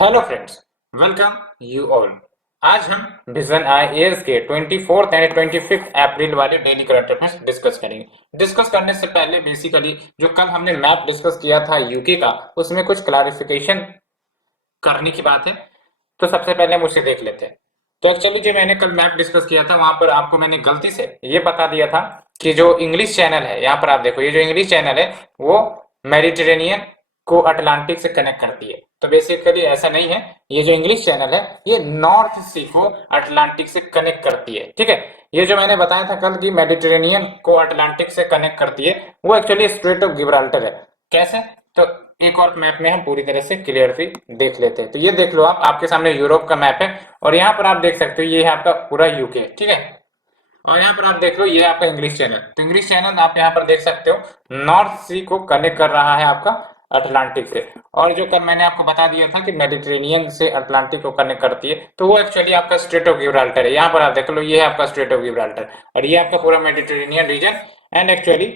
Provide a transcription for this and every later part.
Hello friends, welcome you all. आज हम vision IAS के 24th एंड 25th अप्रैल वाले डेली करंट अफेयर्स डिस्कस करेंगे। डिस्कस करने से पहले बेसिकली जो कल हमने मैप डिस्कस किया था यूके का, उसमें कुछ क्लैरिफिकेशन करने की बात है। तो सबसे पहले हम उसे देख लेते हैं। तो एक्चुअली जो मैंने कल मैप डिस्कस किया था वहां पर आपको मैंने गलती से ये बता दिया था कि जो इंग्लिश चैनल है, यहाँ पर आप देखो, ये जो इंग्लिश चैनल है वो मेडिटेरेनियन को अटलांटिक से कनेक्ट करती है। तो बेसिकली ऐसा नहीं है। ये जो इंग्लिश चैनल है ये नॉर्थ सी को अटलांटिक से कनेक्ट करती है। ठीक है, ये जो मैंने बताया था कल कि मेडिटेरेनियन को अटलांटिक से कनेक्ट करती है, वो एक्चुअली स्ट्रेट ऑफ गिब्राल्टर है। कैसे? तो एक और मैप में हम पूरी तरह से क्लियरली देख लेते हैं। तो ये देख लो, आप आपके सामने यूरोप का मैप है और यहाँ पर आप देख सकते हो ये है आपका पूरा यूके। ठीक है, और यहाँ पर आप देख लो ये है आपका इंग्लिश चैनल। तो इंग्लिश चैनल आप यहाँ पर देख सकते हो नॉर्थ सी को कनेक्ट कर रहा है आपका अटलांटिक से। और जो कल मैंने आपको बता दिया था कि मेडिटेरेनियन से अटलांटिक को कनेक्ट करती है, तो वो एक्चुअली आपका स्ट्रेट ऑफ गिब्राल्टर है। यहाँ पर आप देख लो ये है आपका स्ट्रेट ऑफ गिब्राल्टर और ये आपका पूरा मेडिटेरेनियन रीजन एंड एक्चुअली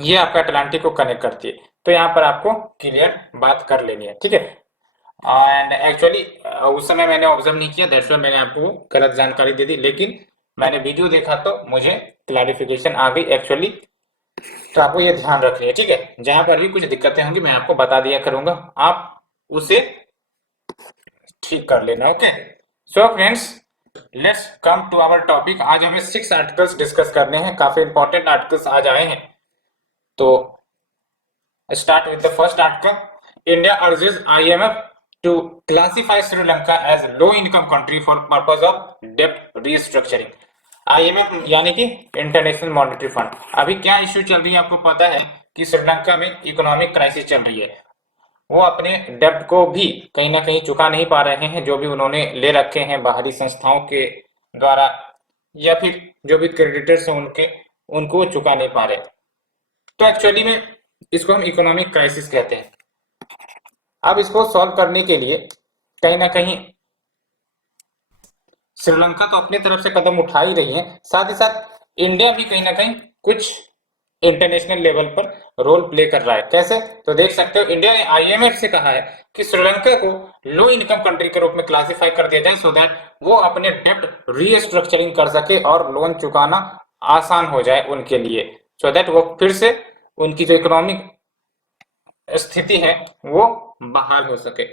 ये आपका अटलांटिक को कनेक्ट करती है। तो यहाँ पर आपको क्लियर बात कर लेनी है। ठीक है, एंड एक्चुअली उस समय मैंने ऑब्जर्व नहीं किया, दैट्स व्हाई मैंने आपको गलत जानकारी दे दी, लेकिन मैंने वीडियो देखा तो मुझे क्लैरिफिकेशन आ गई एक्चुअली। तो आपको ये ध्यान रखनी है। ठीक है, जहां पर भी कुछ दिक्कतें होंगी मैं आपको बता दिया करूंगा, आप उसे ठीक कर लेना। Okay, so friends, let's come to our topic. आज हमें 6 आर्टिकल्स डिस्कस करने हैं, काफी इंपॉर्टेंट आर्टिकल्स आज आए हैं। तो start with the first article. India urges IMF to classify Sri Lanka as low income country for purpose of debt restructuring. IMF यानी कि इंटरनेशनल मॉनेटरी फंड, अभी क्या इश्यू चल रही है आपको पता है कि श्रीलंका में इकोनॉमिक क्राइसिस चल रही है। वो अपने डेब्ट को भी कहीं ना कहीं चुका नहीं पा रहे हैं, जो भी उन्होंने ले रखे हैं बाहरी संस्थाओं के द्वारा या फिर जो भी क्रेडिटर्स हैं उनके, उनको वो चुका नहीं पा रहे। तो एक्चुअली में इसको हम इकोनॉमिक क्राइसिस कहते हैं। अब इसको सॉल्व करने के लिए कहीं ना कहीं श्रीलंका तो अपनी तरफ से कदम उठा ही रही है, साथ ही साथ इंडिया भी कहीं ना कहीं कुछ इंटरनेशनल लेवल पर रोल प्ले कर रहा है। कैसे? तो देख सकते हो इंडिया ने आईएमएफ से कहा है कि श्रीलंका को लो इनकम कंट्री के रूप में क्लासिफाई कर दिया जाए, सो दैट वो अपने डेब्ट रीस्ट्रक्चरिंग कर सके और लोन चुकाना आसान हो जाए उनके लिए, सो दैट वो फिर से उनकी जो इकोनॉमिक स्थिति है वो बहाल हो सके।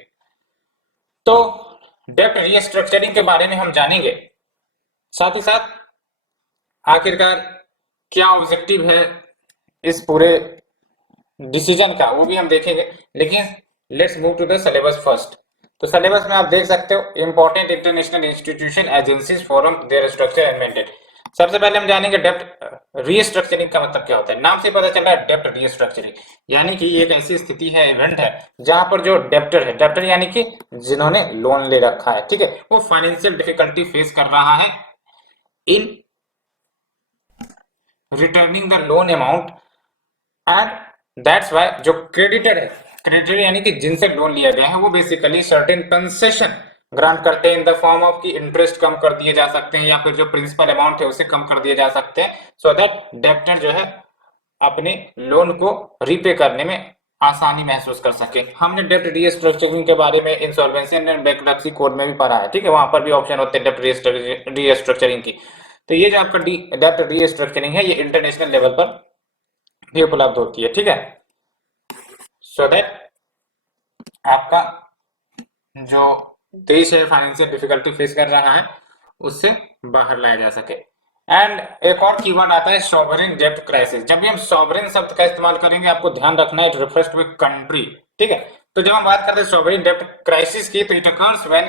तो डेब्ट रीस्ट्रक्चरिंग के बारे में हम जानेंगे, साथ ही साथ आखिरकार क्या ऑब्जेक्टिव है इस पूरे डिसीजन का वो भी हम देखेंगे। लेकिन let's move to the syllabus first. तो सिलेबस में आप देख सकते हो important international institution agencies forum their structure and maintain. सबसे पहले हम जानेंगे डेब्ट रीस्ट्रक्चरिंग का मतलब क्या होता है। नाम से पता चल रहा है डेब्ट रीस्ट्रक्चरिंग, यानी कि एक ऐसी स्थिति है, इवेंट है, जहां पर जो डेब्टर है, डेब्टर यानी कि जिन्होंने लोन ले रखा है, ठीक है, वो फाइनेंशियल डिफिकल्टी फेस कर रहा है in returning the loan amount, and that's why जो क्रेडिटर है, क्रेडिटर यानी कि जिनसे लोन लिया गया है, वो बेसिकली सर्टेन कंसेशन ग्रांट करते हैं इन द फॉर्म ऑफ कि इंटरेस्ट कम कर दिए जा सकते हैं या फिर जो प्रिंसिपल अमाउंट है उसे कम कर दिए जा सकते हैं, सो दैट डेब्टर जो है अपने लोन को रीपे करने में आसानी महसूस कर सके। हमने डेब्ट रीस्ट्रक्चरिंग के बारे में इंसॉल्वेंसी एंड बैंक्रप्सी कोड में भी पढ़ा है। ठीक है, वहां पर भी ऑप्शन होते हैं डेब्ट रीस्ट्रक्चरिंग की। तो ये जो आपका डेब्ट रीस्ट्रक्चरिंग है ये इंटरनेशनल लेवल पर भी उपलब्ध होती है। ठीक है, सो दैट आपका जो देश है फाइनेंशियल डिफिकल्टी फेस कर रहा है उससे बाहर लाया जा सके। एंड एक और कीवर्ड आता है सॉवरेन डेब्ट क्राइसिस। जब भी हम सॉवरेन शब्द का इस्तेमाल करेंगे आपको ध्यान रखना है इट रिफर्स टू कंट्री। ठीक है, तो जब हम बात करते हैं सॉवरेन डेब्ट क्राइसिस की, तो it occurs when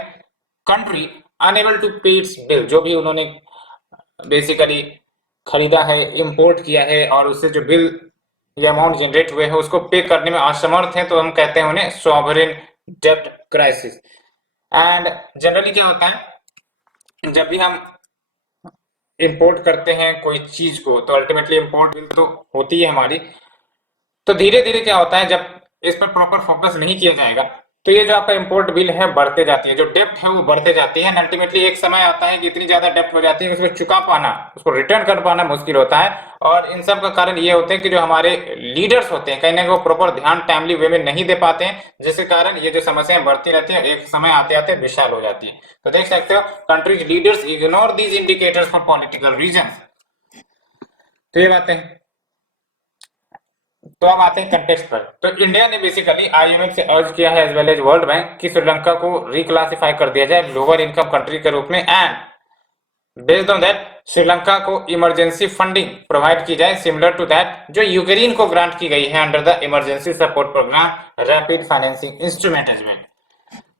country unable to pay its bill, जो भी उन्होंने बेसिकली खरीदा है, इंपोर्ट किया है और उससे जो बिल ये अमाउंट जनरेट हुए हैं उसको पे करने में असमर्थ है, तो हम कहते हैं उन्हें सॉवरेन डेब्ट क्राइसिस। एंड जनरली क्या होता है, जब भी हम इंपोर्ट करते हैं कोई चीज को, तो अल्टीमेटली इंपोर्ट बिल तो होती है हमारी। तो धीरे धीरे क्या होता है, जब इस पर प्रॉपर फोकस नहीं किया जाएगा तो ये जो आपका इंपोर्ट बिल है बढ़ते जाती है, जो डेप्ट है वो बढ़ते जाती है, अल्टीमेटली एक समय आता है कि इतनी ज्यादा डेप्ट हो जाती है उसको चुका पाना, उसको रिटर्न कर पाना मुश्किल होता है। और इन सब का कारण ये होते हैं कि जो हमारे लीडर्स होते हैं कहीं ना कहीं वो प्रॉपर ध्यान टाइमली वे में नहीं दे पाते हैं, जिसके कारण ये जो समस्याएं बढ़ती रहती है एक समय आते आते विशाल हो जाती है। तो देख सकते हो countries leaders ignore these indicators for political reason. तो ये बातें, तो अब आते हैं कंटेक्स्ट पर। तो इंडिया ने बेसिकली आईएमएफ से अर्ज किया है as well as World Bank कि श्रीलंका को रिक्लासिफाई कर दिया जाए लोअर इनकम कंट्री के रूप में, and based on that Sri Lanka को इमरजेंसी फंडिंग प्रोवाइड की जाए सिमिलर टू दैट जो यूक्रेन को ग्रांट की गई है under the emergency support programme rapid financing instrument as well.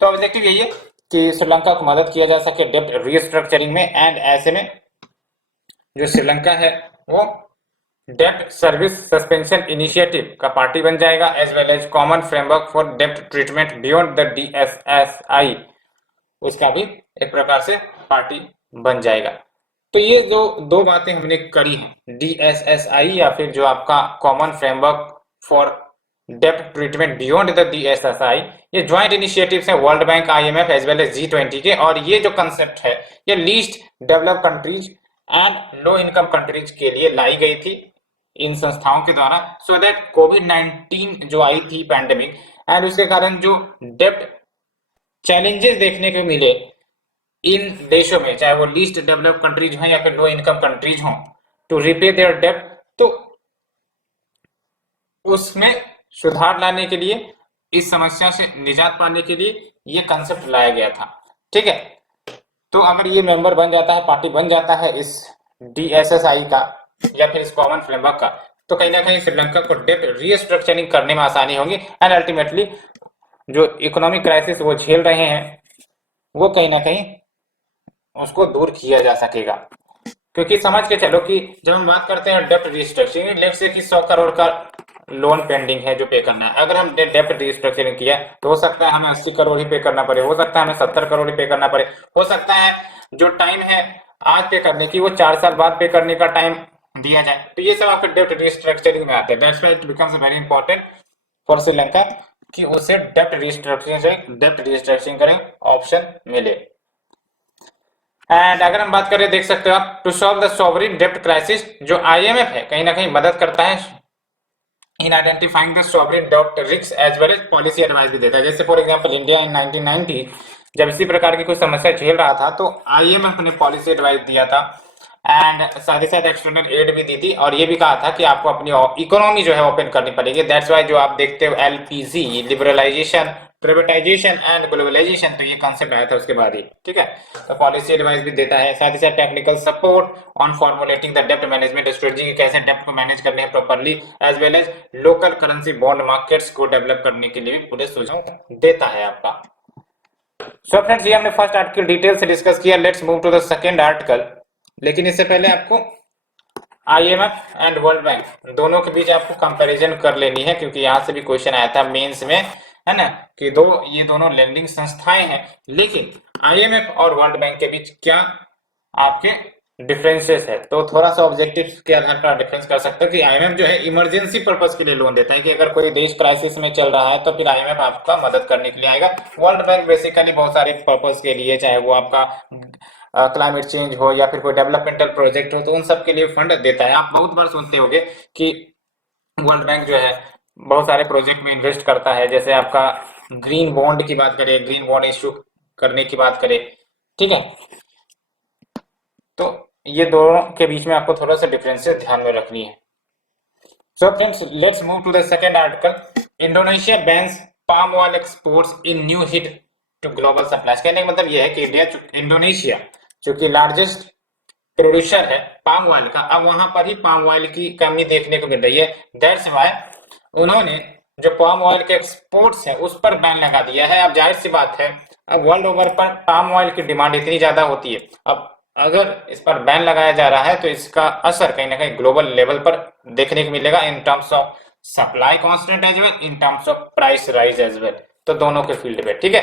तो ऑब्जेक्टिव यही है कि श्रीलंका को मदद किया जा सके डेब्ट रीस्ट्रक्चरिंग में, एंड ऐसे में जो श्रीलंका है वो डेब्ट सर्विस सस्पेंशन इनिशिएटिव का पार्टी बन जाएगा as well as common framework for डेब्ट ट्रीटमेंट बियॉन्ड द डीएसएसआई, उसका भी एक प्रकार से पार्टी बन जाएगा। तो ये जो दो बातें हमने करी हैं, डीएसएसआई या फिर जो आपका कॉमन फ्रेमवर्क फॉर डेब्ट ट्रीटमेंट बियॉन्ड द डीएसएसआई, ये ज्वाइंट इनिशिएटिव्स हैं World Bank, IMF as well as G20 के। और ये जो कंसेप्ट है ये least develop countries and low income countries के लिए लाई गई थी इन संस्थाओं के द्वारा, सो दैट कोविड-19 जो आई थी पैंडेमिक, एंड उसके कारण जो डेब्ट चैलेंजेस देखने को मिले इन देशों में, चाहे वो लीस्ट डेवलप कंट्रीज हों या फिर लो इनकम कंट्रीज हों, टू रिपे देयर डेब्ट, तो उसमें सुधार लाने के लिए, इस समस्या से निजात पाने के लिए ये कंसेप्ट लाया गया था। ठीक है, तो अगर ये मेंबर बन जाता है, पार्टी बन जाता है इस डीएसएसआई का या फिर इस कॉमन फ्रेमवर्क का, तो कहीं ना कहीं श्रीलंका को डेब्ट रीस्ट्रक्चरिंग करने में आसानी होगी, एंड अल्टीमेटली जो इकोनॉमिक क्राइसिस वो झेल रहे हैं वो कहीं ना कहीं उसको दूर किया जा सकेगा। क्योंकि समझ के चलो कि जब हम बात करते हैं डेब्ट रीस्ट्रक्चरिंग, लेट्स से कि 100 करोड़ का लोन पेंडिंग है जो पे करना है, अगर हम डेब्ट रीस्ट्रक्चरिंग किया तो हो सकता है हमें 80 करोड़ ही पे करना पड़े, हो सकता है हमें 70 करोड़ ही पे करना पड़े, हो सकता है जो टाइम है आज पे करने की वो 4 साल बाद पे करने का टाइम दिया जाए। तो ये सब आपके डेब्ट रीस्ट्रक्चरिंग में आते हैं। That's why it becomes very important for Sri Lanka कि उसे डेब्ट रीस्ट्रक्चरिंग करें ऑप्शन मिले। एंड अगर हम बात करें, देख सकते हो आप, टू सॉल्व द सॉवरिन डेब्ट क्राइसिस, जो आईएमएफ है कहीं ना कहीं मदद करता है इन आइडेंटिफाइंग द सॉवरिन डेब्ट risk as well as policy advice भी देता है। जैसे फॉर एग्जांपल इंडिया इन 1990 जब इसी प्रकार की कोई समस्या झेल रहा था तो आईएमएफ ने पॉलिसी एडवाइस दिया था, एंड साथ ही साथ एक्सटर्नल एड भी दी थी, और ये भी कहा था कि आपको अपनी इकोनॉमी जो है ओपन करनी पड़ेगी। दैट्स वाई जो आप देखते हो LPG, liberalisation, privatisation and globalisation, तो ये कॉन्सेप्ट आया था उसके बाद ही। ठीक है, तो पॉलिसी एडवाइस भी देता है, साथ ही साथ technical support on formulating the डेब्ट मैनेजमेंट स्ट्रेटजी की कैसे डेब्ट को मैनेज करने हैं properly, as well as local currency bond markets को डेवलप करने के लिए भी पूरे सुझाव देता है आपका। सो फ्रेंड्स, ये हमने फर्स्ट आर्टिकल डिटेल से डिस्कस किया। Let's move to the second article. लेकिन इससे पहले आपको आईएमएफ एंड वर्ल्ड बैंक दोनों के बीच आपको कंपैरिजन कर लेनी है, क्योंकि यहां से भी क्वेश्चन आया था मेंस में, है ना, कि ये दोनों लैंडिंग संस्थाएं हैं, लेकिन आईएमएफ और वर्ल्ड बैंक के बीच क्या आपके डिफरेंसेस है। तो थोड़ा सा ऑब्जेक्टिव के आधार पर डिफरेंस कर सकते हो कि आईएमएफ जो है इमरजेंसी पर्पस के लिए लोन देता है, कि अगर कोई देश क्राइसिस में चल रहा है तो फिर आईएमएफ आपका मदद करने के लिए आएगा। वर्ल्ड बैंक बेसिकली बहुत सारे पर्पस के लिए, चाहे वो आपका क्लाइमेट चेंज हो या फिर कोई डेवलपमेंटल प्रोजेक्ट हो, तो उन सब के लिए फंड देता है। आप बहुत बार सुनते होंगे कि वर्ल्ड बैंक जो है बहुत सारे प्रोजेक्ट में इन्वेस्ट करता है, जैसे आपका ग्रीन बॉन्ड की बात करें, ग्रीन बॉन्ड इश्यू करने की बात करें। ठीक है, तो ये दोनों के बीच में आपको थोड़ा सा डिफरेंसेस ध्यान में रखनी है। So friends, let's move to the second article. Indonesia bans palm oil exports in new hit to global supply. कहने का मतलब यह है कि इंडोनेशिया जो कि लार्जेस्ट प्रोड्यूसर है पाम ऑयल का, अब वहां पर ही पाम ऑयल की कमी देखने को मिल रही है। दैट्स व्हाई उन्होंने जो पाम ऑयल के एक्सपोर्ट्स है उस पर बैन लगा दिया है। अब जाहिर सी बात है, अब वर्ल्ड ओवर पर पाम ऑयल की डिमांड इतनी ज्यादा होती है, अब अगर इस पर बैन लगाया जा रहा है तो इसका असर कहीं ना कहीं ग्लोबल लेवल पर देखने को मिलेगा, in terms of supply constant as well, in terms of price rise as well, तो दोनों के फील्ड में। ठीक है,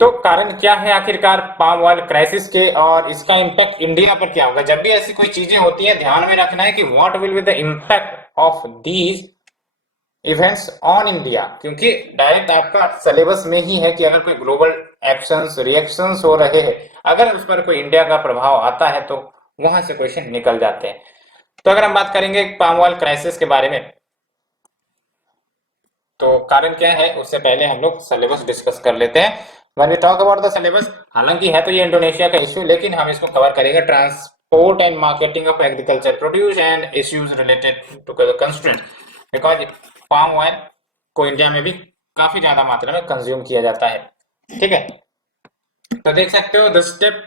तो कारण क्या है आखिरकार पाम ऑयल क्राइसिस के, और इसका इंपैक्ट इंडिया पर क्या होगा। जब भी ऐसी कोई चीजें होती है ध्यान में रखना है कि what will be the impact of these events on India, क्योंकि डायरेक्ट आपका सिलेबस में ही है कि अगर कोई ग्लोबल एक्शंस रिएक्शंस हो रहे हैं, अगर उस पर कोई इंडिया का प्रभाव आता है तो वहां से क्वेश्चन निकल जाते हैं। तो अगर हम बात करेंगे पाम ऑयल क्राइसिस के बारे में, तो कारण क्या है उससे पहले हम लोग सिलेबस डिस्कस कर लेते हैं। When we talk about the syllabus, हालांकि है तो ये इंडोनेशिया का इश्यू, लेकिन हम इसको कवर करेंगे transport and marketing of agriculture produce and issues related to constraint, because palm oil को इंडिया में भी काफी ज्यादा मात्रा में कंज्यूम किया जाता है। ठीक है, तो देख सकते हो the step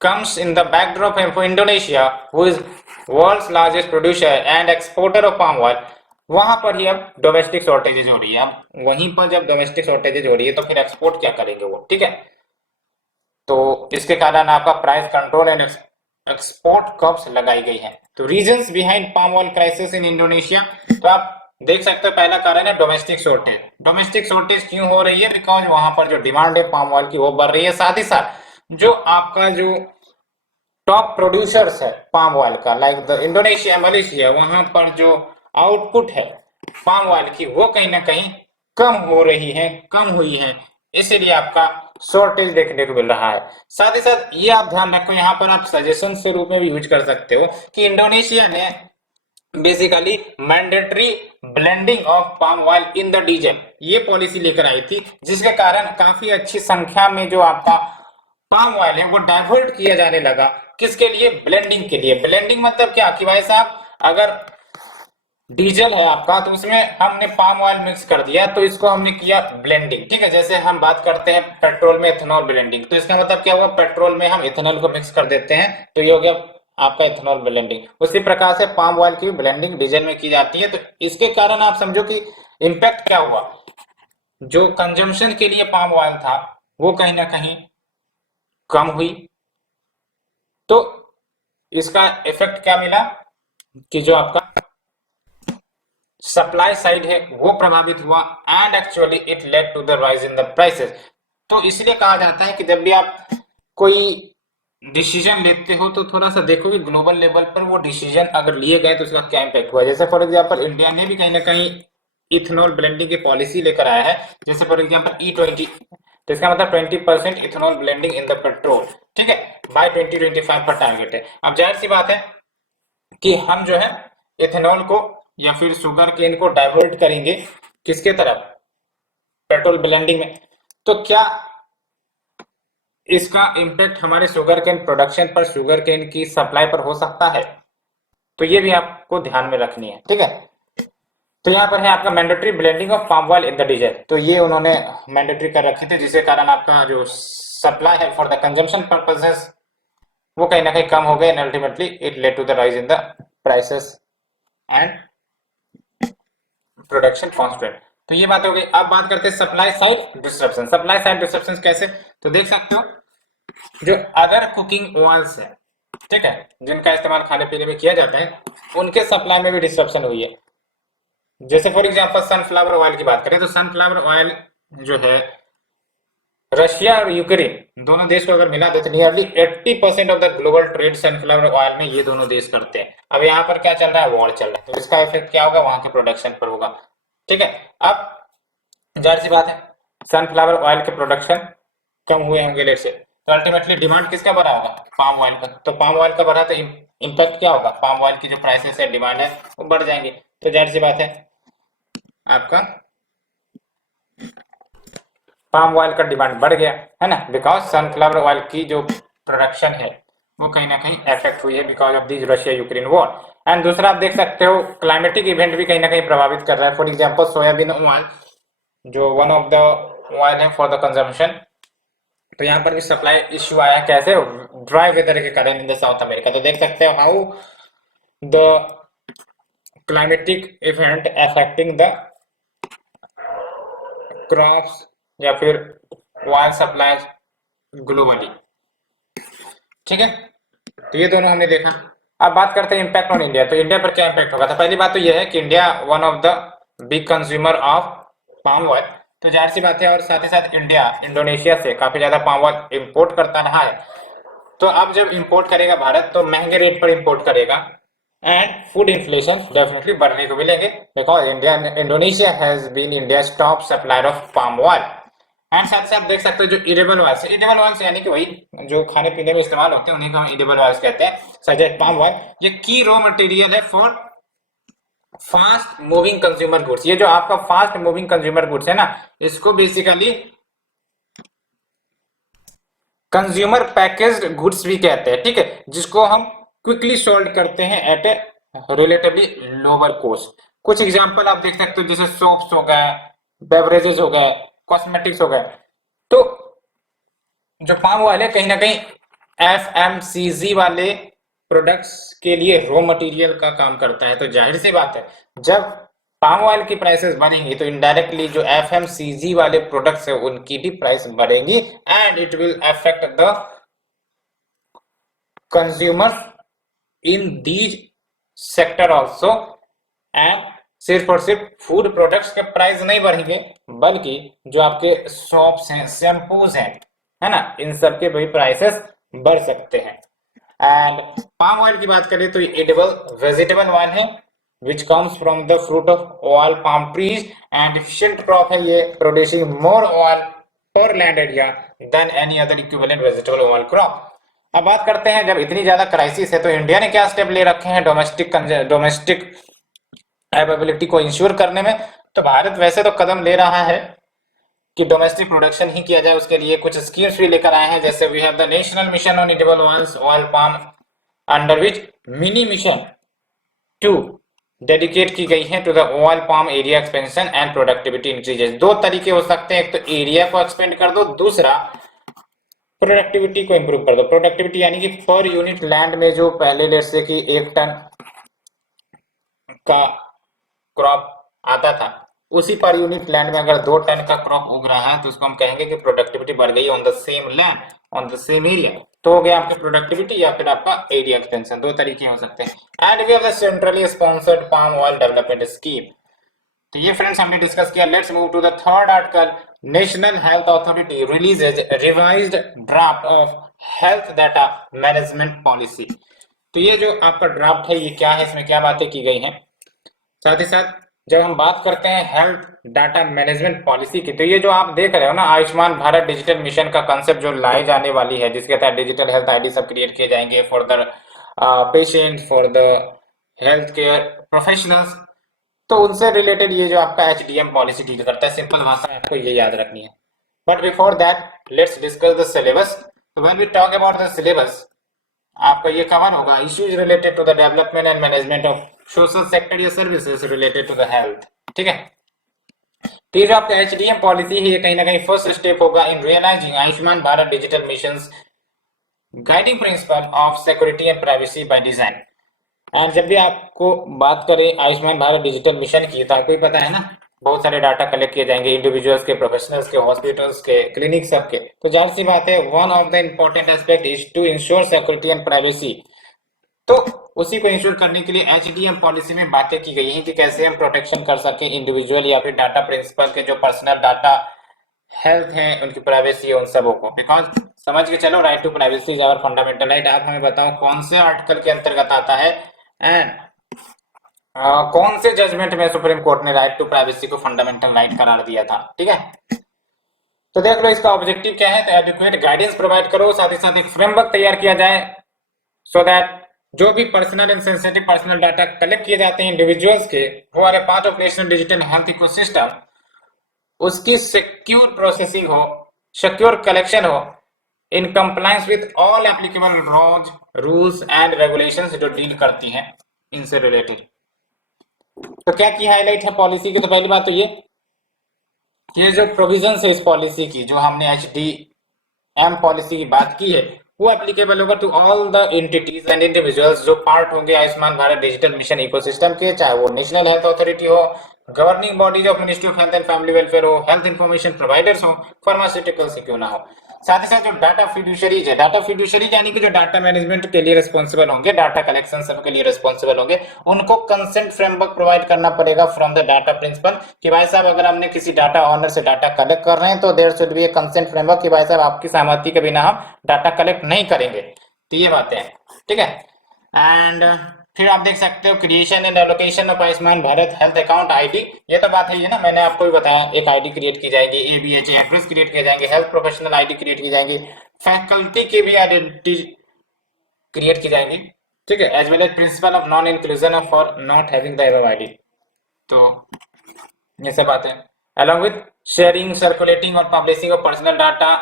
comes in the backdrop of Indonesia, who is world's largest producer and exporter of palm oil। वहां पर ही अब डोमेस्टिक शॉर्टेजेज हो रही है, अब वहीं पर जब डोमेस्टिक शॉर्टेजेज हो रही है तो फिर एक्सपोर्ट क्या करेंगे वो, ठीक है। तो इसके कारण आपका प्राइस कंट्रोल एंड एक्सपोर्ट कब्स लगाई गई है। तो reasons behind palm oil crisis in Indonesia, तो आप देख सकते हो पहला कारण है डोमेस्टिक शॉर्टेज। डोमेस्टिक शॉर्टेज क्यों हो रही है? बिकॉज वहां पर जो डिमांड है पाम ऑयल की वो बढ़ रही है, साथ ही साथ जो आपका जो टॉप प्रोड्यूसर्स है पाम ऑयल का, लाइक द इंडोनेशिया मलेशिया, वहां पर जो आउटपुट है पाम ऑयल की वो कहीं ना कहीं कम हो रही है, कम हुई है, इसीलिए आपका शॉर्टेज देखने को मिल रहा है। साथ ही साथ ये आप ध्यान रखो, यहाँ पर आप सजेशन के रूप में भी यूज कर सकते हो कि इंडोनेशिया ने basically mandatory blending of palm oil in the diesel ये पॉलिसी लेकर आई थी, जिसके कारण काफी अच्छी संख्या में जो आपका पाम ऑयल है वो डाइवर्ट किया जाने लगा। किसके लिए? ब्लेंडिंग के लिए। ब्लेंडिंग मतलब क्या कि भाई साहब अगर डीजल है आपका तो उसमें हमने पाम ऑयल मिक्स कर दिया तो इसको हमने किया ब्लेंडिंग, ठीक है। जैसे हम बात करते हैं पेट्रोल में इथेनॉल ब्लेंडिंग, तो इसका मतलब क्या हुआ? पेट्रोल में हम इथेनॉल को मिक्स कर देते हैं तो ये हो गया आपका इथेनॉल ब्लेंडिंग। उसी प्रकार से पाम ऑयल की ब्लेंडिंग डीजल में की जाती है। तो इसके कारण आप समझो कि इम्पैक्ट क्या हुआ, जो कंजम्पशन के लिए पाम ऑयल था वो कहीं ना कहीं कम हुई। तो इसका इफेक्ट क्या मिला कि जो आपका सप्लाई साइड है वो प्रभावित हुआ and actually it led to the rise in the prices. तो इसलिए कहा जाता है कि जब भी आप कोई डिसीजन लेते हो तो थोड़ा सा देखो कि ग्लोबल लेवल पर वो डिसीजन अगर लिए गए तो उसका क्या इम्पैक्ट हुआ। जैसे फॉर एग्जांपल इंडिया ने भी कहीं ना कहीं इथेनॉल ब्लेंडिंग की पॉलिसी लेकर आया है, जैसे फॉर एग्जांपल E20, तो इसका मतलब 20% ethanol blending in the petrol, ठीक है, बाय 2025 पर टारगेट है। अब जाहिर सी बात है कि हम जो है इथेनॉल को या फिर शुगर केन को डाइवर्ट करेंगे किसके तरफ? पेट्रोल ब्लेंडिंग में। तो क्या इसका इम्पैक्ट हमारे शुगर केन प्रोडक्शन पर, शुगर केन की सप्लाई पर हो सकता है? तो ये भी आपको ध्यान में रखनी है, ठीक है। तो यहाँ पर है आपका mandatory blending of palm oil in the diesel, तो ये उन्होंने मैंडेटरी कर रखे थे जिसके कारण आपका जो सप्लाई है फॉर द कंजम्पशन पर्पसेस वो कहीं ना कहीं कम हो गए and ultimately it led to the rise in the prices and production constant. तो ये बात हो गई। अब बात करते हैं supply side disruption. Supply side disruption कैसे? तो देख सकते हो जो अदर कुकिंग ऑयल्स है, ठीक है, जिनका इस्तेमाल खाने पीने में किया जाता है, उनके सप्लाई में भी डिस्ट्रप्शन हुई है। जैसे फॉर एग्जांपल सनफ्लावर ऑयल की बात करें तो सनफ्लावर ऑयल जो है रशिया और यूक्रेन दोनों देश को अगर मिला दे तो nearly 80% of the global trade sunflower oil में ये दोनों देश करते हैं। अब यहाँ पर क्या चल रहा है? वॉर चल रहा है, तो इसका इफेक्ट क्या होगा? वहां के प्रोडक्शन पर होगा, ठीक है। अब जाहिर सी बात है सनफ्लावर ऑयल के प्रोडक्शन कम हुए होंगे लेट से, तो अल्टीमेटली डिमांड किसका बढ़ा होगा? पाम ऑयल का। तो पाम ऑयल का बढ़ा तो इम्पैक्ट क्या होगा? पाम ऑयल की जो प्राइसेस है, डिमांड है, वो बढ़ जाएंगे। तो जाहिर सी बात है आपका पाम ऑयल का डिमांड बढ़ गया, है ना, बिकॉज सनफ्लावर ऑयल की जो प्रोडक्शन है वो कहीं ना कहीं इफेक्ट हुई है because of this Russia Ukraine war. And दूसरा आप देख सकते हो क्लाइमेटिक इवेंट भी कहीं ना कहीं प्रभावित कर रहा है। फॉर एग्जांपल सोयाबीन ऑयल जो वन ऑफ द ऑयल है फॉर द कंजम्पशन, तो यहाँ पर भी सप्लाई इश्यू आया। कैसे? ड्राई वेदर के कारण इन द साउथ अमेरिका। तो देख सकते हो how the climatic event affecting the crops या फिर ऑयल सप्लाई ग्लोबली, ठीक है। तो ये दोनों हमने देखा। अब बात करते हैं इम्पैक्ट ऑन इंडिया। तो इंडिया पर क्या इम्पैक्ट होगा? तो पहली बात तो यह है कि India one of the big consumer of palm oil, तो जाहिर सी बात है, और साथ ही साथ इंडिया इंडोनेशिया से काफी ज्यादा पाम ऑयल इंपोर्ट करता रहा है। तो अब जब इंपोर्ट करेगा भारत तो महंगे रेट पर इंपोर्ट करेगा, एंड फूड इन्फ्लेशन डेफिनेटली बढ़ने को मिलेंगे because Indonesia has been India's top supplier of palm oil. And साथ ही साथ देख सकते हो जो इडेबल ऑयल्स, इडेबल ऑयल्स यानी कि वही जो खाने पीने में इस्तेमाल होते हैं उन्हीं को हम इडेबल ऑयल्स कहते हैं, सच एज पाम ऑयल। ये की रॉ मटेरियल है for fast moving consumer goods. ये जो आपका फास्ट मूविंग कंज्यूमर गुड्स है ना, इसको बेसिकली कंज्यूमर पैकेज्ड गुड्स भी कहते हैं, ठीक है, जिसको हम क्विकली सोल्ड करते हैं at a relatively lower cost. कुछ एग्जांपल आप देख सकते हो जैसे सोप्स हो गए, बेवरेजेस हो गए, कॉस्मेटिक्स हो गए। तो जो पाम ऑयल है कहीं ना कहीं एफएमसीजी वाले प्रोडक्ट्स के लिए रॉ मटेरियल का काम करता है। तो जाहिर सी बात है जब पाम ऑयल की प्राइसेस बढ़ेंगी तो इनडायरेक्टली जो एफएमसीजी वाले प्रोडक्ट्स है उनकी भी प्राइस बढ़ेंगी and it will affect the consumer in these sector also. And सिर्फ और सिर्फ फूड प्रोडक्ट्स के प्राइस नहीं बढ़ेंगे बल्कि जो आपके सोप्स हैं, शैम्पूज हैं, है ना, इन सब के भी प्राइसेस बढ़ सकते हैं। एंड पाम ऑयल की बात करें तो ये एडिबल वेजिटेबल ऑयल है which comes from the fruit of oil palm trees and efficient crop है ये, producing more oil per land area than any other equivalent vegetable oil crop। अब बात करते हैं जब इतनी ज्यादा क्राइसिस है तो इंडिया ने क्या स्टेप ले रखे हैं डोमेस्टिक अवेलेबिलिटी को इंश्योर करने में। तो भारत वैसे तो कदम ले रहा है कि डोमेस्टिक प्रोडक्शन ही किया जाए, उसके लिए कुछ स्कीम्स भी लेकर आए हैं, जैसे we have the national mission on edible oils oil palm under which mini mission 2 dedicate की गई है to the oil palm area expansion and productivity increases. दो तरीके हो सकते हैं, एक तो एरिया को एक्सपेंड कर दो, दूसरा प्रोडक्टिविटी को इंप्रूव कर दो। प्रोडक्टिविटी यानी कि पर यूनिट लैंड में जो पहले लेट से कि 1 टन का क्रॉप आता था उसी पर यूनिट लैंड में अगर 2 टन का क्रॉप उग रहा है तो उसको हम कहेंगे कि प्रोडक्टिविटी बढ़ गई on the same land on the same area. तो हो गया आपकी प्रोडक्टिविटी या फिर आपका एरिया एक्सटेंशन, दो तरीके हो सकते हैं। And we have the centrally sponsored palm oil development scheme. तो ये फ्रेंड्स हमने डिस्कस किया। Let's move to the third article. National health authority releases revised draft of health data management policy. तो ये जो आपका ड्राफ्ट है ये क्या है, इसमें क्या बातें की गई हैं। साथ ही साथ जब हम बात करते हैं हेल्थ डाटा मैनेजमेंट पॉलिसी की, तो ये जो आप देख रहे हो ना आयुष्मान भारत डिजिटल मिशन का कंसेप्ट जो लाई जाने वाली है, जिसके तहत डिजिटल हेल्थ आईडी सब क्रिएट किए जाएंगे for the patient, for the health care professionals. तो उनसे रिलेटेड ये जो आपका एचडीएम पॉलिसी डील करता है, सिंपल भाषा आपको ये याद रखनी है। But before that let's discuss the syllabus. तो when we talk about the syllabus आपका ये कवर होगा issues related to the development and management of social sector या services related to the health, ठीक है। तो ये जो आपका एचडीएम पॉलिसी है ये कहीं ना कहीं फर्स्ट स्टेप होगा in realising Ayushman Bharat digital missions guiding principle of security and privacy by design. और जब भी आपको बात करें आयुष्मान भारत डिजिटल मिशन की तो आपको ही पता है ना, बहुत सारे डाटा कलेक्ट किए जाएंगे इंडिविजुअल्स के, प्रोफेशनल्स के, हॉस्पिटल्स के, क्लिनिक सबके। तो जाहिर सी बात है one of the important aspect is to ensure security and privacy. तो उसी को इंश्योर करने के लिए एचडीएम पॉलिसी में बातें की गई हैं कि कैसे हम प्रोटेक्शन कर सके इंडिविजुअल या फिर डाटा प्रिंसिपल के जो पर्सनल डाटा हेल्थ है उनकी प्राइवेसी उन सबों को। बिकॉज समझ के चलो right to privacy is our fundamental right. आप हमें बताओ कौन से आर्टिकल के अंतर्गत आता है एंड कौन से जजमेंट में सुप्रीम कोर्ट ने राइट टू प्राइवेसी को फंडामेंटल राइट करार दिया था, ठीक है। तो देख लो इसका ऑब्जेक्टिव क्या है। तो एडिक्वेट गाइडेंस प्रोवाइड करो, साथ ही साथ एक फ्रेमवर्क तैयार किया जाए सो दैट जो भी personal and sensitive personal data collect किए जाते हैं इंडिविजुअल्स के, वो are a part of national digital health ecosystem, उसकी सिक्योर प्रोसेसिंग हो, सिक्योर कलेक्शन हो in compliance with all applicable laws, rules and regulations जो डील करती हैं इनसे रिलेटेड। तो क्या की हाईलाइट है पॉलिसी की। तो पहली बात तो ये जो प्रोविजंस है इस पॉलिसी की, जो हमने एचडीएम पॉलिसी की बात की है, वो एप्लीकेबल होगा to all the entities and individuals जो पार्ट होंगे Ayushman Bharat digital mission ecosystem के, चाहे वो नेशनल हेल्थ अथॉरिटी हो, governing bodies of ministry of health and family welfare हो, हेल्थ इंफॉर्मेशन प्रोवाइडर्स हो, फार्मास्यूटिकल्स क्यों ना हो। साथ ही साथ जो डाटा फिड्यूशरीज है, डाटा फिड्यूशरीज यानी कि जो डाटा मैनेजमेंट के लिए रिस्पॉन्सिबल होंगे, डाटा कलेक्शन सब के लिए रिस्पॉन्सिबल होंगे, उनको कंसेंट फ्रेमवर्क प्रोवाइड करना पड़ेगा फ्रॉम द डाटा प्रिंसिपल कि भाई साहब अगर हमने किसी डाटा ऑनर से डाटा कलेक्ट कर रहे हैं तो there should be a consent framework कि भाई साहब आपकी सहमति के बिना हम डाटा कलेक्ट नहीं करेंगे। तो ये बातें हैं, ठीक है। एंड फिर आप देख सकते हो creation and allocation of Ayushman Bharat health account ID, ये तो बात है ना, मैंने आपको भी बताया, एक आईडी क्रिएट की जाएगी, एबीएच एड्रेस क्रिएट किए जाएंगे, हेल्थ प्रोफेशनल आईडी क्रिएट की जाएंगी, फैकल्टी की भी आइडेंटिटी क्रिएट की जाएंगी, ठीक है, as well as principle of non inclusion of for not having the above ID. तो ये सब बातें अलॉन्ग विद शेयरिंग, सर्कुलेटिंग और पब्लिशिंग ऑफ पर्सनल डाटा,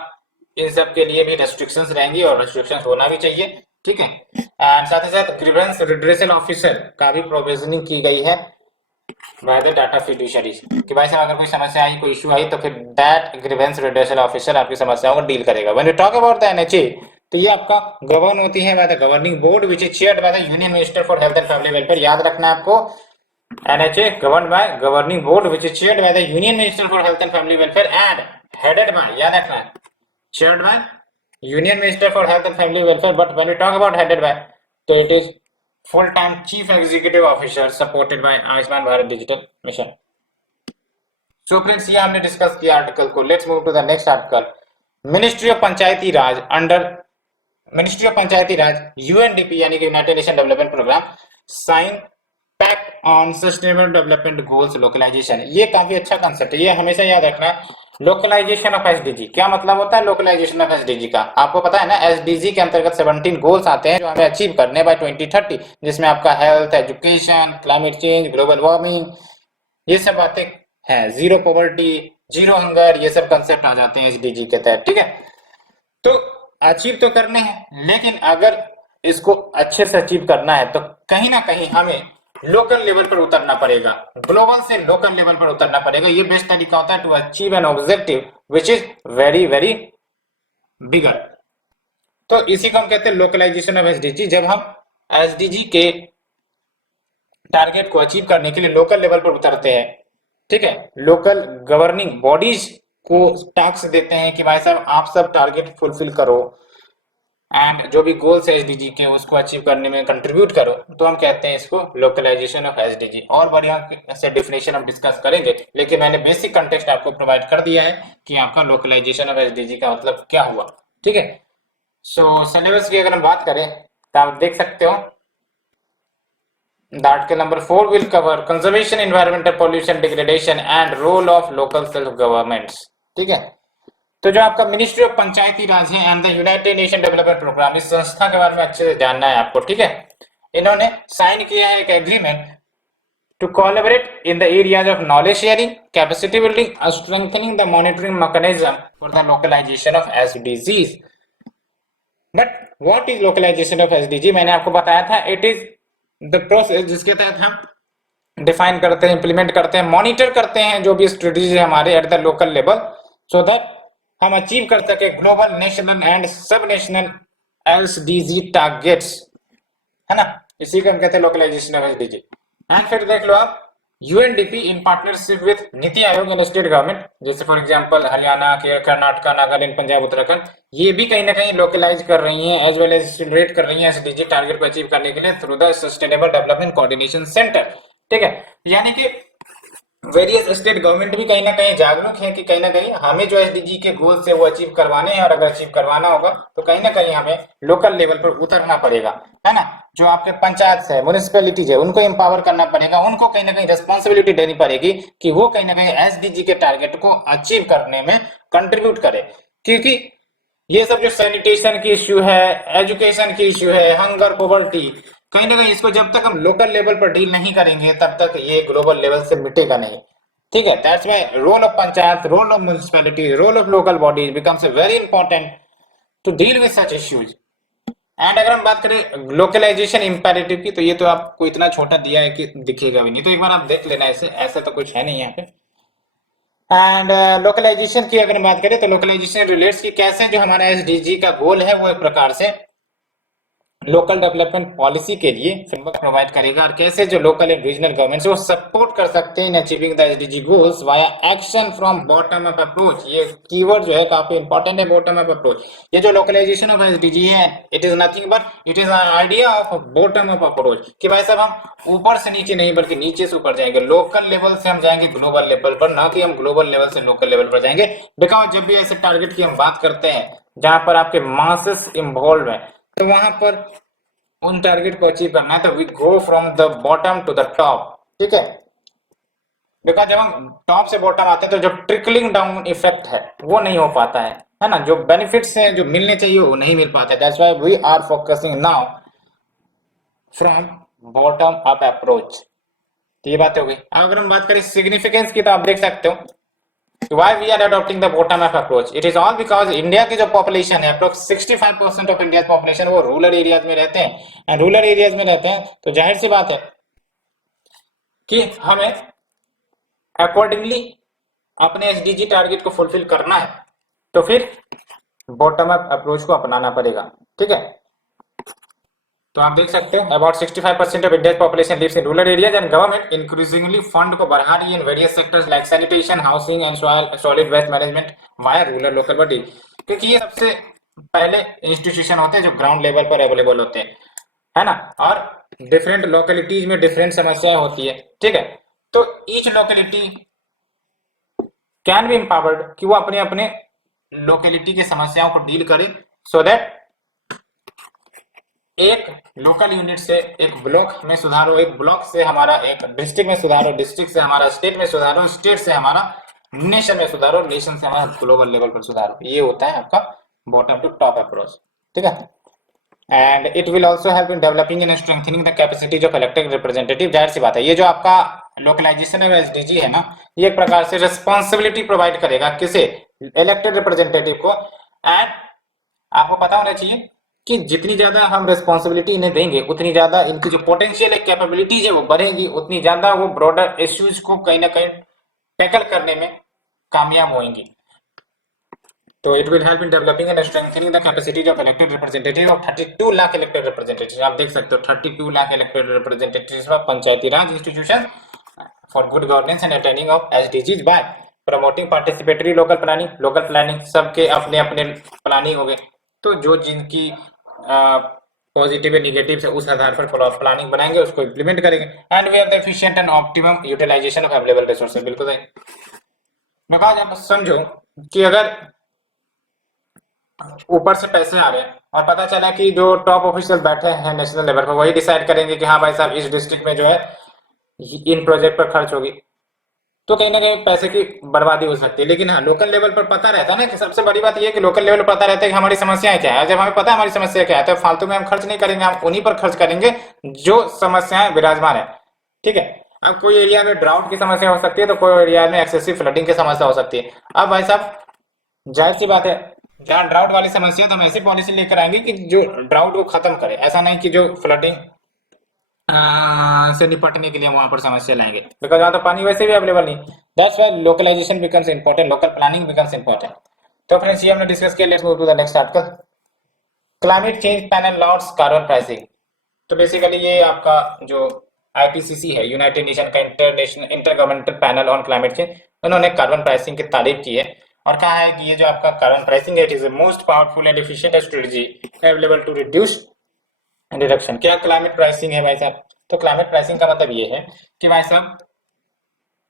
इन सब के लिए भी रेस्ट्रिक्शंस रहेंगी और रेस्ट्रिक्शंस होना भी चाहिए, ठीक है। एंड साथ ही साथ ग्रीवेंस रिड्रेसल ऑफिसर का भी प्रोविजनिंग की गई है बाय द डाटा फिड्यूशरीज कि भाई साहब अगर कोई समस्या आई, कोई इशू आई, तो फिर दैट ग्रीवेंस रिड्रेसल ऑफिसर आपकी समस्याओं को डील करेगा। When you talk about the NHA, तो ये आपका गवर्न होती है by the governing board which is chaired by the union minister for health and family welfare. याद रखना है आपको, NHA governed by governing board which is chaired by the Union Minister for Health and Family Welfare and headed by, याद रखना है, chaired by Union Minister for Health and Family Welfare, but when we talk about headed by, तो it is full-time chief executive officer supported by Ayushman Bharat digital mission. So friends, ये हमने discuss किया article को। Let's move to the next article. Ministry of Panchayati Raj, under ministry of Panchayati Raj UNDP यानी कि United Nation development programme sign pact on sustainable development goals localisation. ये काफी अच्छा concept है, ये हमेशा याद रखना। लोकलाइजेशन ऑफ एसडीजी क्या मतलब होता है? लोकलाइजेशन ऑफ एसडीजी का आपको पता है ना, एसडीजी के अंतर्गत 17 गोल्स आते हैं जो हमें अचीव करने बाय 2030, जिसमें आपका health, education, climate change, global warming, ये सब बातें हैं, जीरो पॉवर्टी, जीरो हंगर, ये सब कंसेप्ट आ जाते हैं एसडीजी के तहत, ठीक है। तो अचीव तो करने हैं, लेकिन अगर इसको अच्छे से अचीव करना है तो कहीं ना कहीं हमें लोकल लेवल पर उतरना पड़ेगा, ग्लोबल से लोकल लेवल पर उतरना पड़ेगा। ये बेस्ट तरीका होता है to achieve an objective which is very very bigger. तो इसी को हम कहते हैं लोकलाइजेशन ऑफ एसडीजी। जब हम एसडीजी के टारगेट को अचीव करने के लिए लोकल लेवल पर उतरते हैं, ठीक है, लोकल गवर्निंग बॉडीज को टास्क देते हैं कि भाई साहब आप सब टारगेट फुलफिल करो एंड जो भी गोल्स है एसडीजी के उसको अचीव करने में कंट्रीब्यूट करो, तो हम कहते हैं इसको लोकलाइजेशन ऑफ एसडीजी। और बढ़िया से डेफिनेशन हम डिस्कस करेंगे, लेकिन मैंने बेसिक कंटेक्स्ट आपको प्रोवाइड कर दिया है कि आपका लोकलाइजेशन ऑफ एसडीजी का मतलब क्या हुआ, ठीक है। सो सिलेबस की अगर हम बात करें तो आप देख सकते हो article number 4 will cover conservation, environmental pollution, degradation and role of local self governments, ठीक है। तो जो आपका मिनिस्ट्री ऑफ पंचायती राज है and the United Nation development programme, इस संस्था के बारे में अच्छे से जानना है आपको, ठीक है। इन्होंने साइन किया है एक agreement to collaborate in the areas of knowledge sharing, capacity building, strengthening the monitoring mechanism for the localisation of SDGs. But what is localisation of SDG? मैंने आपको बताया था, इट इज द प्रोसेस जिसके तहत हम डिफाइन करते हैं, implement करते हैं, मॉनिटर करते हैं जो भी स्ट्रेटेजी है हमारे at the local level, so that हम अचीव कर सके ग्लोबल, नेशनल एंड सब नेशनल एसडीजी टारगेट्स, है ना। इसी को हम कहते हैं लोकलाइजेशन ऑफ एसडीजी। एंड फिर देख लो आप, UNDP in partnership with NITI Aayog and state government, जैसे फॉर एग्जांपल हरियाणा, कर्नाटका, नागालैंड, पंजाब, उत्तराखंड, ये भी कहीं ना कहीं लोकलाइज कर रही हैं एज वेल एज एक्सेलरेट कर रही हैं एसडीजी टारगेट को अचीव करने के लिए through the sustainable development coordination centre, ठीक है। यानी कि वेरियस स्टेट गवर्नमेंट भी कहीं ना कहीं जागरूक है कि कहीं ना कहीं हमें जो एसडीजी के गोल्स है वो अचीव करवाने हैं, और अगर अचीव करवाना होगा तो कहीं ना कहीं हमें लोकल लेवल पर उतरना पड़ेगा, है ना। जो आपके पंचायत है, म्युनिसिपैलिटीज है, उनको एम्पावर करना पड़ेगा, उनको कहीं ना कहीं रिस्पॉन्सिबिलिटी देनी पड़ेगी कि वो कहीं ना कहीं एसडीजी के टारगेट को अचीव करने में कंट्रीब्यूट करे। क्योंकि ये सब जो सैनिटेशन की इश्यू है, एजुकेशन की इश्यू है, हंगर, पॉवर्टी, कहीं ना कहीं इसको जब तक हम लोकल लेवल पर डील नहीं करेंगे तब तक ये ग्लोबल लेवल से मिटेगा नहीं, ठीक है। That's why role of panchayat, role of municipality, role of local bodies becomes very important to deal with such issues. And अगर हम बात करें लोकलाइजेशन इंपेरेटिव की, तो ये तो आपको इतना छोटा दिया है कि दिखेगा भी नहीं, तो एक बार आप देख लेना, ऐसा तो कुछ है नहीं यहाँ पे। एंड लोकलाइजेशन की अगर हम बात करें तो लोकलाइजेशन रिलेट्स की कैसे जो हमारा एसडीजी का गोल है वो एक प्रकार से लोकल डेवलपमेंट पॉलिसी के लिए फ्रेमवर्क प्रोवाइड करेगा, और कैसे जो लोकल एंड रीजनल गवर्नमेंट्स वो सपोर्ट कर सकते हैं in achieving the SDG goals via action from bottom up approach. ये कीवर्ड जो है काफी इंपॉर्टेंट है, बॉटम अप अप्रोच। ये जो लोकलाइजेशन ऑफ एसडीजी है, it is nothing but it is an idea of bottom up approach कि भाई साहब हम ऊपर से नीचे नहीं बल्कि नीचे से ऊपर जाएंगे, लोकल लेवल से हम जाएंगे ग्लोबल लेवल पर, ना कि हम ग्लोबल लेवल से लोकल लेवल पर जाएंगे। बिकॉज जब भी ऐसे टारगेट की हम बात करते हैं जहां पर आपके मासेस इन्वॉल्व है, तो वहां पर उन टारगेट को अचीव करना है तो we go from the bottom to the top, ठीक है। बिकॉज जब हम टॉप से बॉटम आते हैं तो जो ट्रिकलिंग डाउन इफेक्ट है वो नहीं हो पाता है ना, जो बेनिफिट्स हैं जो मिलने चाहिए वो नहीं मिल पाता है। That's why we are focusing now from bottom up approach. तो ये बात हो गई। अब अगर हम बात करें सिग्निफिकेंस की तो आप देख सकते हो why we are adopting the bottom up approach. It is all because India की जो पॉपुलेशन है अप्रोक्स 65% ऑफ इंडिया पॉपुलेशन वो रूरल एरियाज में रहते हैं, एंड रूरल एरियाज में रहते हैं तो जाहिर सी बात है कि हमें अकॉर्डिंगली अपने एसडीजी टारगेट को फुलफिल करना है, तो फिर बॉटम अप अप्रोच को अपनाना पड़ेगा, ठीक है। तो आप देख सकते हो about 65% of India population lives in rural areas and government increasingly fund को बढ़ा रही है in various sectors like sanitation, housing and solid waste management via rural local body, क्योंकि ये सबसे पहले इंस्टीट्यूशन होते हैं जो ग्राउंड लेवल पर अवेलेबल होते हैं, है ना। और डिफरेंट लोकेलिटीज में डिफरेंट समस्याएं होती है, ठीक है। तो each locality can be empowered कि वो अपने अपने लोकेलिटी की समस्याओं को डील करे, सो दैट एक लोकल यूनिट से एक ब्लॉक में सुधार हो, एक ब्लॉक से हमारा एक डिस्ट्रिक्ट में सुधार हो, डिस्ट्रिक्ट से हमारा स्टेट में सुधार हो, स्टेट से हमारा नेशन में सुधार हो, नेशन से हमारा ग्लोबल लेवल पर सुधार हो। ये होता है आपका बॉटम टू टॉप अप्रोच, ठीक है। And it will also help in developing and strengthening the capacity of elected representative. जाहिर सी बात है ये जो आपका लोकलाइजेशन है एसडीजी है ना, ये एक प्रकार से रिस्पॉन्सिबिलिटी प्रोवाइड करेगा किसे, इलेक्टेड रिप्रेजेंटेटिव को। एंड आपको पता होना चाहिए कि जितनी ज्यादा हम रिस्पॉन्सिबिलिटी इन्हें देंगे उतनी ज्यादा इनकी जो पोटेंशियल है, कैपेबिलिटीज है वो बढ़ेगी, उतनी ज्यादा वो ब्रॉडर इश्यूज को कहीं ना कहीं टैकल करने में कामयाब होंगी। तो it will help in developing and strengthening the capacity of elected representative of 32 lakh elected representative. आप देख सकते हो 32 lakh elected representative of Panchayati Raj institution for good governance and attaining of SDGs bye promoting participatory local planning. Local planning सबके अपने अपने planning हो गए, तो जो जिनकी पॉजिटिव या निगेटिव है उस आधार पर प्लानिंग बनाएंगे, उसको इम्प्लीमेंट करेंगे। And we have the efficient and optimum utilisation of available resources. बिल्कुल सही। मैं कहा आप समझो कि अगर ऊपर से पैसे आ रहे हैं और पता चला कि जो टॉप ऑफिशियल बैठे हैं नेशनल लेवल पर वही डिसाइड करेंगे कि हाँ भाई साहब इस डिस्ट्रिक्ट में जो है इन प्रोजेक्ट पर खर्च होगी, तो कहीं ना कहीं पैसे की बर्बादी हो सकती है। लेकिन हाँ लोकल लेवल पर पता रहता है ना, कि सबसे बड़ी बात यह है कि लोकल लेवल पर पता रहता है कि हमारी समस्याएं क्या है। जब हमें पता है हमारी समस्या क्या है तो फालतू में हम खर्च नहीं करेंगे, हम उन्हीं पर खर्च करेंगे जो समस्याएं विराजमान है, ठीक है। अब कोई एरिया में ड्राउट की समस्या हो सकती है तो कोई एरिया में एक्सेसिव फ्लडिंग की समस्या हो सकती है। अब भाई साहब जाहिर सी बात है जहाँ ड्राउट वाली समस्या है तो हम ऐसी पॉलिसी लेकर आएंगे कि जो ड्राउट को खत्म करे, ऐसा नहीं कि जो फ्लडिंग से निपटने के लिए वहां पर समस्या लाएंगे, बिकॉज वहां तो पानी वैसे भी अवेलेबल नहीं। That's why localisation becomes important, local planning becomes important. तो फ्रेंड्स ये हमने डिस्कस किया, let's move to the next article, climate change panel lauds carbon pricing. तो बेसिकली ये आपका जो आईपीसीसी है, यूनाइटेड नेशन का international inter governmental panel on climate change, उन्होंने कार्बन प्राइसिंग की तारीफ की है और कहा है कि ये जो आपका कार्बन प्राइसिंग है it is the most powerful and efficient strategy available to reduce reduction. क्या क्लाइमेट प्राइसिंग है भाई साहब? तो क्लाइमेट प्राइसिंग का मतलब ये है कि भाई साहब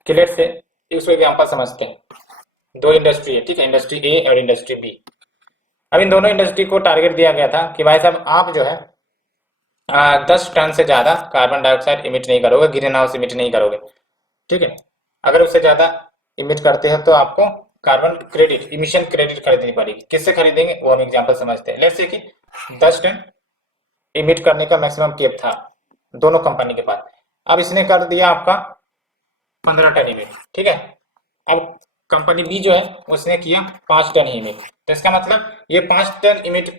क्लियर से इसको एग्जांपल समझते हैं। दो इंडस्ट्री है, ठीक है, इंडस्ट्री ए और इंडस्ट्री बी। अब इन दोनों इंडस्ट्री को टारगेट दिया गया था कि भाई साहब आप जो है 10 टन से ज्यादा कार्बन डाइऑक्साइड इमिट नहीं करोगे, ग्रीन हाउस इमिट नहीं करोगे, ठीक है। अगर उससे ज्यादा इमिट करते हैं तो आपको कार्बन क्रेडिट, इमिशन क्रेडिट खरीदनी पड़ेगी। किससे खरीदेंगे वो हम एग्जांपल समझते हैं। लेट्स से कि 10 टन इमिट करने का मैक्सिमम केप था दोनों कंपनी के पास, अब इसने कर दिया आपका 15 टन इमिट, ठीक है। अब कंपनी बी जो है उसने किया 5 टन इमिट, तो इसका मतलब ये 5 टन इमिट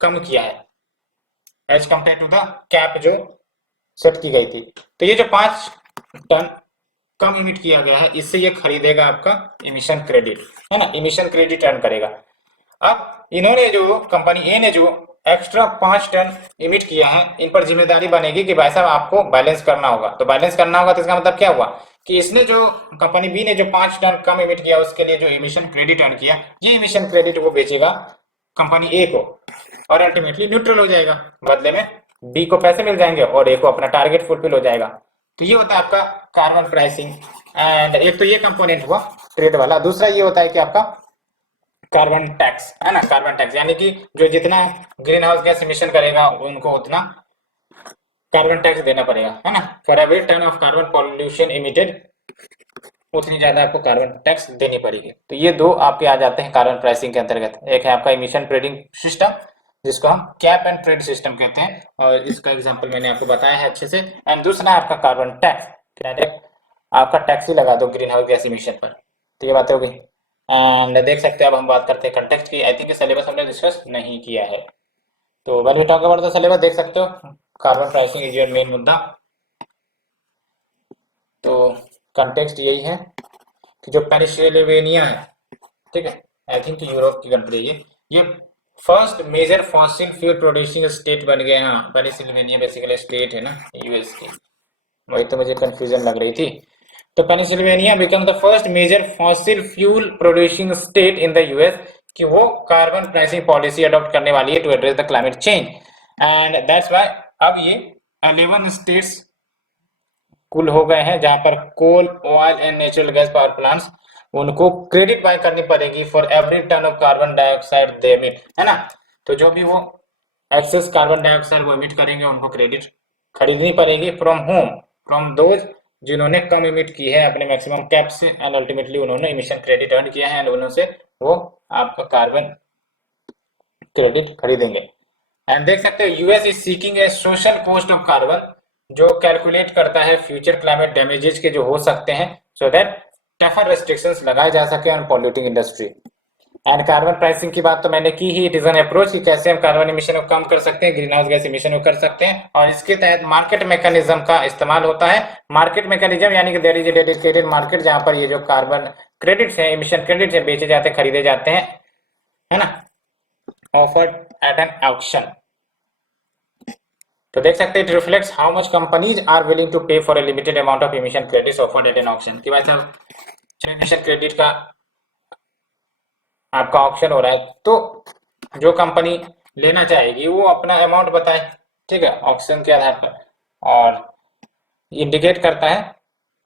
कम किया है as compare to the cap जो सेट की गई थी। तो ये जो 5 टन कम इमिट किया गया है इससे ये खरीदेगा आपका इमिशन क्रेडिट, है ना, इमिशन क्रेडिट अर्न करेगा। अब इन्होंने जो कंपनी ए ने जो एक्स्ट्रा 5 टन इमिट किया है इन पर जिम्मेदारी बनेगी कि भाई साहब आपको बैलेंस करना होगा। तो बैलेंस करना होगा तो इसका मतलब क्या हुआ कि इसने जो कंपनी बी ने जो 5 टन कम इमिट किया उसके लिए जो इमिशन क्रेडिट अर्न किया, ये इमिशन क्रेडिट वो बेचेगा कंपनी ए को और अल्टीमेटली न्यूट्रल हो जाएगा, बदले में बी को पैसे मिल जाएंगे और ए को अपना टारगेट फुलफिल हो जाएगा। तो ये होता है आपका कार्बन प्राइसिंग। एंड एक तो ये कंपोनेंट हुआ ट्रेड वाला, दूसरा ये होता है कि आपका कार्बन टैक्स, है ना, कार्बन टैक्स यानी कि जो जितना ग्रीन हाउस गैस इमिशन करेगा उनको उतना कार्बन टैक्स देना पड़ेगा, है ना। For every ton of carbon pollution emitted, उतनी ज्यादा आपको कार्बन टैक्स देनी पड़ेगी। तो ये दो आपके आ जाते हैं कार्बन प्राइसिंग के अंतर्गत। एक है आपका इमिशन ट्रेडिंग सिस्टम, जिसको हम कैप एंड ट्रेड सिस्टम कहते हैं, और इसका एग्जांपल मैंने आपको बताया है अच्छे से। एंड दूसरा है आपका कार्बन टैक्स, डायरेक्ट आपका टैक्स ही लगा दो ग्रीन हाउस गैस इमिशन पर। तो ये बातें हो गई। एंड देख सकते हैं, अब हम बात करते हैं कंटेक्स्ट की। आई थिंक सिलेबस हमने डिस्कस नहीं किया है, तो when we talk about the syllabus देख सकते हो, carbon pricing is your main मुद्दा। तो कंटेक्स्ट यही है कि जो पेनिसिल्वेनिया है, ठीक है, आई थिंक यूरोप की कंट्री है ये first major fossil fuel producing state बन गया है। हाँ, पेनिसिल्वेनिया बेसिकली स्टेट है ना यूएस की, वही तो मुझे कंफ्यूजन लग रही थी। तो Pennsylvania become the first major fossil fuel producing state in the US, कि वो कार्बन प्राइसिंग पॉलिसी अडॉप्ट करने वाली है to address the climate change. And that's why अब ये 11 स्टेट्स कुल हो गए हैं जहां पर coal, oil and natural gas power plants, उनको क्रेडिट बाय करनी पड़ेगी for every ton of carbon dioxide they emit, है ना। तो जो भी वो एक्सेस कार्बन डाइऑक्साइड वो एमिट करेंगे उनको क्रेडिट खरीदनी पड़ेगी। फ्रॉम होम, फ्रॉम दोज जिन्होंने कम एमिट की है अपने मैक्सिमम कैप से, एंड अल्टीमेटली उन्होंने इमिशन क्रेडिट अर्न किया है, एंड उनसे वो आपका कार्बन क्रेडिट खरीदेंगे। एंड देख सकते हो US is seeking A social cost of carbon, जो कैलकुलेट करता है फ्यूचर क्लाइमेट डैमेजेस के जो हो सकते हैं, सो दैट टफर रेस्ट्रिक्शंस लगाए जा सके on polluting industry. And carbon pricing की बात तो मैंने की ही, इट इज एन अप्रोच कि कैसे हम कार्बन इमिशन को कम कर सकते हैं, ग्रीन हाउस गैस इमिशन को कर सकते हैं, और इसके तहत मार्केट मैकेनिज्म का इस्तेमाल होता है। मार्केट मैकेनिज्म यानी कि there is a dedicated market जहां पर ये जो कार्बन क्रेडिट्स हैं, इमिशन क्रेडिट्स हैं, बेचे जाते हैं, खरीदे जाते हैं, है ना, ऑफर्ड एट एन ऑक्शन। तो देख सकते हैं, it reflects how much companies are willing to pay for a limited amount of emission credits offered at an auction. कि भाई साहब इमिशन क्रेडिट का आपका ऑप्शन हो रहा है, तो जो कंपनी लेना चाहेगी वो अपना अमाउंट बताए, ठीक है, ऑप्शन के आधार पर, और इंडिकेट करता है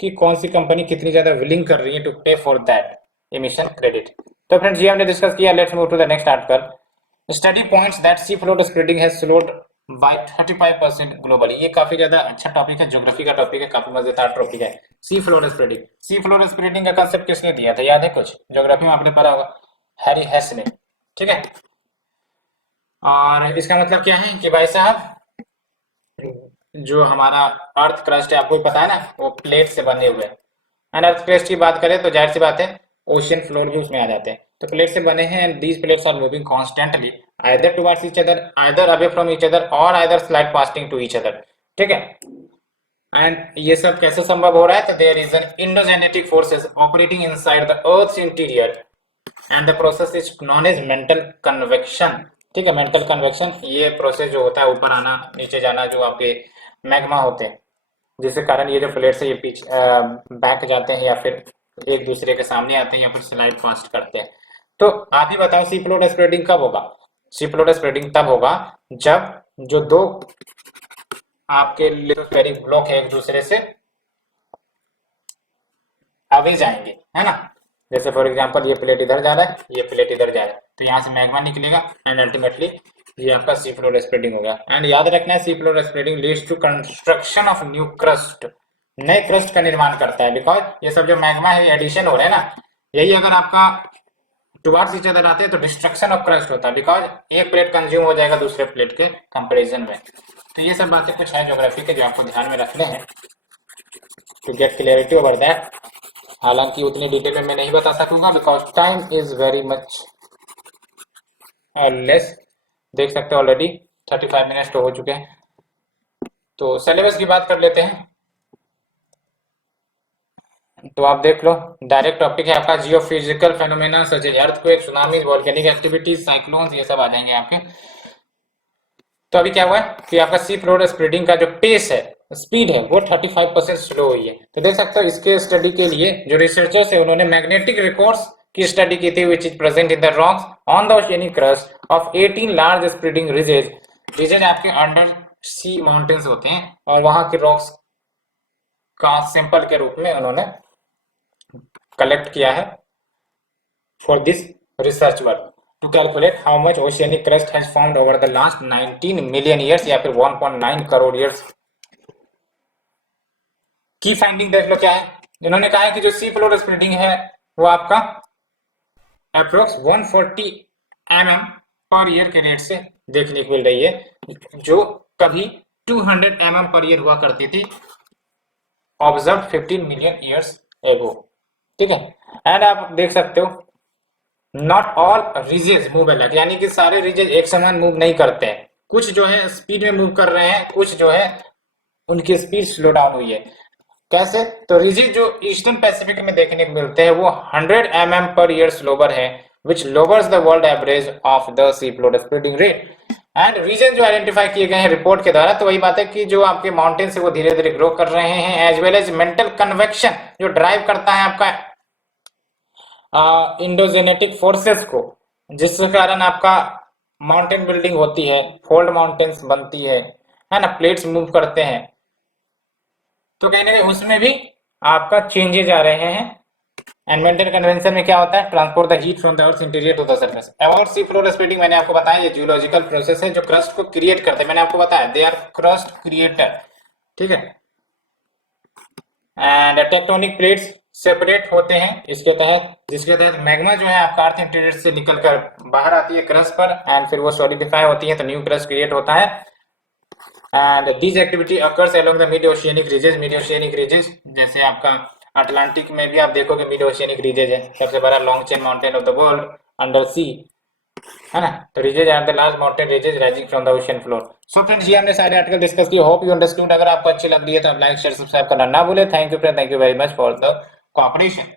कि कौन सी कंपनी कितनी ज्यादा विलिंग कर रही है to pay for that emission credit. तो फ्रेंड्स ये हमने डिस्कस किया, let's move to the next article. Study points that sea floor spreading has slowed by 35% globally. ये काफी ज्यादा अच्छा टॉपिक है, ज्योग्राफी का टॉपिक है, काफी मजेदार टॉपिक है। सी फ्लोट स्प्रेडिंग, सी फ्लोट स्प्रेडिंग का कांसेप्ट किसने दिया था, याद है कुछ, ज्योग्राफी में आपने पढ़ा होगा, हैरी हेस ने, ठीक है। और इसका मतलब क्या है कि भाई साहब जो हमारा अर्थ क्रस्ट है, आपको भी पता है ना, वो प्लेट से बने हुए हैं। एंड अर्थ क्रस्ट की बात करें तो जाहिर सी बात है ओशियन फ्लोर भी उसमें आ जाते हैं। तो प्लेट से बने हैं, and these plates are moving constantly either towards each other, either away from each other, और either slide passing to each other, ठीक है। एंड ये सब कैसे संभव हो रहा है, तो there is an endogenetic forces operating inside the earth's interior, and the process is known as mantle convection, ठीक है। मेंटल कन्वेक्शन ये प्रोसेस जो होता है, ऊपर आना नीचे जाना, जो आपके मैग्मा होते हैं, जिसके कारण ये जो प्लेट्स है ये पीछे बैक जाते हैं, या फिर एक दूसरे के सामने आते हैं, या फिर स्लाइड फास्ट करते हैं। तो आप ही बताओ सी प्लोट स्प्रेडिंग कब होगा। सी प्लोट स्प्रेडिंग तब होगा जब जो दो आपके लिथोस्फेरिक ब्लॉक है एक दूसरे से अवे जाएंगे, है ना। जैसे फॉर एग्जांपल ये प्लेट इधर जा रहा है, ये प्लेट इधर जा रहा है, तो यहाँ से मैग्मा निकलेगा, एंड अल्टीमेटली ये आपका सी फ्लोर स्प्रेडिंग होगा। एंड याद रखना है, sea floor spreading leads to construction of new crust, नए क्रस्ट का निर्माण करता है, बिकॉज ये सब जो मैग्मा है एडिशन हो रहे हैं ना, यही अगर आपका टुवर्ड्स ईच अदर आते हैं तो डिस्ट्रक्शन ऑफ क्रस्ट होता है, बिकॉज एक प्लेट कंज्यूम हो जाएगा दूसरे प्लेट के कंपेरिजन में। तो ये सब बातें कुछ है ज्योग्राफी के जो आपको ध्यान में रखने हैं to get clarity over that. हालांकि उतनी डिटेल में मैं नहीं बता सकूंगा because time is very much less. देख सकते हैं ऑलरेडी 35 मिनट्स तो हो चुके हैं। तो सिलेबस की बात कर लेते हैं। तो आप देख लो, डायरेक्ट टॉपिक है आपका geophysical phenomena such as earthquake, tsunami, volcanic activities, cyclones, ये सब आ जाएंगे आपके। तो अभी क्या हुआ है कि आपका सी फ्लोर स्प्रेडिंग का जो पेस है, स्पीड है, वो 35% स्लो हुई है। तो देख सकते हो इसके स्टडी के लिए जो रिसर्चर्स है उन्होंने मैग्नेटिक रिकॉर्ड्स की स्टडी की थी, which is present in the rocks on the oceanic crust of 18 large spreading ridges. Ridges आपके अंडर सी माउंटेन्स होते हैं, और वहां के रॉक्स का सैंपल के रूप में उन्होंने कलेक्ट किया है for this research work to calculate how much oceanic crust has formed over the last 19 million years, या फिर 1.9 करोड़ ईयर्स की फाइंडिंग देख लो क्या है। इन्होंने कहा है कि जो सी फ्लोर स्प्रेडिंग है वो आपका अप्रोक्स 140 mm पर ईयर के रेट से देखने को मिल रही है, जो कभी 200 mm पर ईयर हुआ करती थी, ऑब्जर्व 15 मिलियन ईयर्स एगो। ठीक है, एंड आप देख सकते हो नॉट ऑल रीजेस मूव अलग, यानी कि सारे रीजेस एक समान मूव नहीं करते हैं, कुछ जो है स्पीड में मूव कर रहे हैं, कुछ जो है उनकी स्पीड स्लो डाउन हुई है। कैसे? तो रीजन जो ईस्टर्न पैसिफिक में देखने को मिलते हैं वो 100 mm पर ईयर स्लोवर है, which lowers the world average of the seafloor spreading rate. And region जो आइडेंटिफाई किए गए हैं रिपोर्ट के द्वारा, तो वही बात है कि जो आपके माउंटेन्स है वो धीरे धीरे ग्रो कर रहे हैं, as well as mantle convection जो ड्राइव करता है आपका इंडोजेनेटिक फोर्सेस को, जिसके कारण आपका माउंटेन बिल्डिंग होती है, फोल्ड माउंटेन्स बनती है ना, प्लेट्स मूव करते हैं, तो कहीं ना कहीं उसमें भी आपका चेंजेज आ रहे हैं। एंड मेंटल कन्वेंशन में क्या होता है? Transport the heat from the earth interior to the surface. About sea floor splitting मैंने आपको बताया, ये जियोलॉजिकल प्रोसेस है जो क्रस्ट को क्रिएट करते हैं, मैंने आपको बताया दे आर क्रस्ट क्रिएटर। ठीक है, एंड टेक्टोनिक प्लेट्स सेपरेट होते हैं इसके तहत, जिसके तहत मैग्मा जो है आपका अर्थ इंटीरियर से निकलकर बाहर आती है क्रस्ट पर, एंड फिर वो सॉलिडिफाई होती है तो न्यू क्रस्ट क्रिएट होता है। And this activity occurs along the mid oceanic ridges, जैसे आपका अटलांटिक में भी आप देखोगे मिड ओशियनिक रीजेज है, सबसे बड़ा long chain mountain of the world under sea, है ना। तो ridges are the large mountain ridges rising from the ocean floor. So friends, ये हमने सारे आर्टिकल डिस्कस किए, होप यू अंडरस्टूड। अगर आपको अच्छी लग रही है तो आप लाइक शेयर सब्सक्राइब करना ना भूले। Thank you friend, thank you very much for the cooperation.